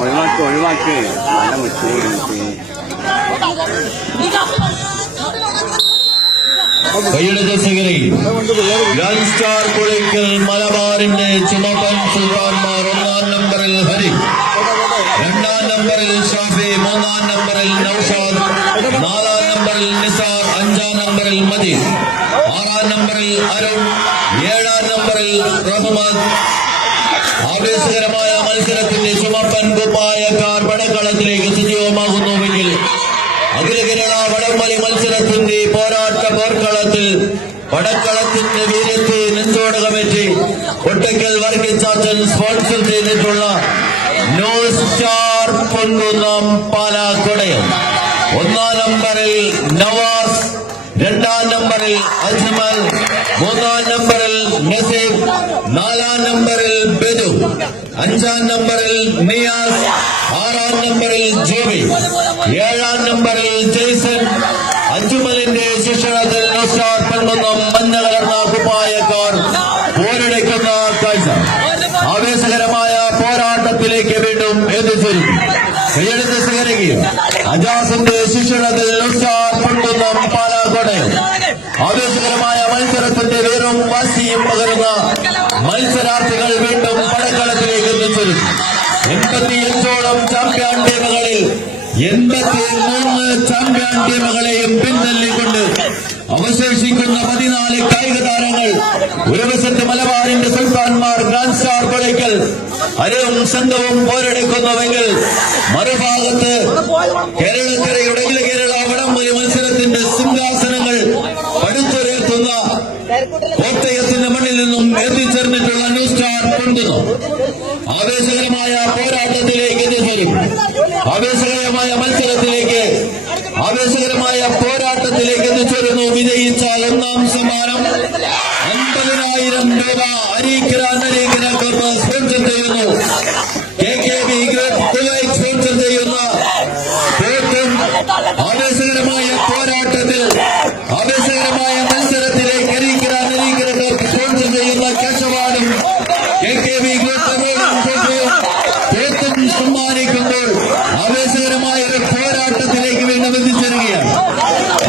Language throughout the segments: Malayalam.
ഒഴിവാക്ക് ഒഴിവാക്ക് നല്ല കൈയെടുത്ത സിഗരി ഗ്രാൻഡ് സ്റ്റാർ കുളിക്കൽ മലബാറിന്റെ ചുമപ്പൻ സുൽത്താൻമാർ ഒന്നാം നമ്പറിൽ ഹരി രണ്ടാം നമ്പറിൽ ഷാഫി മൂന്നാം നമ്പറിൽ നൌഷാദ് നാലാം നമ്പറിൽ നിസാർ അഞ്ചാം നമ്പറിൽ മജീദ് ആറാം നമ്പറിൽ അരുൺ ഏഴാം നമ്പറിൽ റഹ്മാൻ. ആവേശകരമായ മത്സരത്തിന്റെ ചുമപ്പൻ കുപ്പായ കാർ പടക്കളത്തിലേക്ക് സജീവമാകുന്നുവെങ്കിൽ അഖില കേരള വടംവലി മത്സരത്തിന്റെ പോരാട്ട പോർക്കളത്തിൽ പടക്കളത്തിന്റെ നെഞ്ചോട് കമ്മിറ്റി ഒട്ടക്കൽ വർഗിച്ചാച്ചൻ സ്പോൺസർ ചെയ്തിട്ടുള്ള നോ സ്റ്റാർ പാലാക്കൊടയം. ഒന്നാം നമ്പറിൽ നവാസ് രണ്ടാം നമ്പറിൽ അജ്മൽ മൂന്നാം നമ്പറിൽ നസീബ് നാലാം നമ്പറിൽ ബെദു അഞ്ചാം നമ്പറിൽ നിയാസ് ആറാം നമ്പറിൽ ജോബി ഏഴാം നമ്പറിൽ ജെയ്സൺ അജ്മലിന്റെ ശിക്ഷണത്തിൽ മഞ്ഞ കലർന്ന കുപ്പായക്കാർ പോരടിക്കുന്ന കാഴ്ച. ആവേശകരമായ പോരാട്ടത്തിലേക്ക് വീണ്ടും എത്തിച്ചേരും. കൈയെടുത്ത് സ്വീകരിക്കുകയും അജാസിന്റെ ശിക്ഷണത്തിൽ പാലാക്കോടയം ആവേശകരമായ മത്സരത്തിന്റെ വേരും വാശിയും പകരുന്ന മത്സരാർത്ഥികൾ വീണ്ടും പടക്കളത്തിലേക്ക് എത്തിച്ചേരും എൺപത്തിയഞ്ചോളം ചാമ്പ്യൻ ടീമുകളിൽ എൺപത്തി മൂന്ന് ചാമ്പ്യൻ ടീമുകളെയും പിന്തള്ളിക്കൊണ്ട് അവശേഷിക്കുന്ന പതിനാല് കായിക താരങ്ങൾ ഒരു വശത്ത് മലബാറിന്റെ സുൽത്താൻമാർ ഗ്രാൻഡ് സ്റ്റാർ കൊളയ്ക്കൽ അരവും സംഘവും പോരെടുക്കുന്നുവെങ്കിൽ മറുഭാഗത്ത് കേരളക്കരയുടെ കേരള വടംവലി നിന്നും എത്തിച്ചേർന്നിട്ടുള്ള ന്യൂ സ്റ്റാർ കൊണ്ടുന്നു ആവേശകരമായ പോരാട്ടത്തിലേക്ക് എത്തിച്ചേരും. ആവേശകരമായ മത്സരത്തിലേക്ക് ആവേശകരമായ പോരാട്ടത്തിലേക്ക് എത്തിച്ചേരുന്നു വിജയിച്ചാൽ ഒന്നാം സമ്മാനം. അൻപതിനായിരം രൂപ അരീക്കര അനരീക്കര ക്ലബ്ബ് സ്പോൺസർ ചെയ്യുന്നു. K K B group sponsor ചെയ്യുന്ന ഏറ്റവും ആവേശകരമായ പോരാട്ടത്തിൽ ആവേശകരമായ മത്സരത്തിലേക്ക് അരീക്കര അനരീക്കര ക്ലബ്ബ് സ്പോൺസർ ചെയ്യുന്ന കേശവാനും കെ കെ ബി ഏറ്റവും സമ്മാനിക്കുമ്പോൾ ആവേശകരമായ ഒരു പോരാട്ടത്തിലേക്ക് വീണ്ടും എത്തിച്ചേരുകയാണ്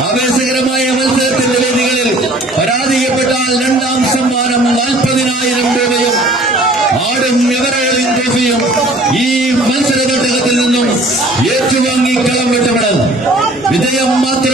ആവേശകരമായ മത്സരത്തിന്റെ വേദികളിൽ പരാജയപ്പെട്ടാൽ രണ്ടാം സമ്മാനം നാൽപ്പതിനായിരം രൂപയും ആടും എവറേളിംഗ് ട്രോഫിയും ഈ മത്സര ഘടകത്തിൽ നിന്നും ഏറ്റുവാങ്ങി വിജയം മാത്രം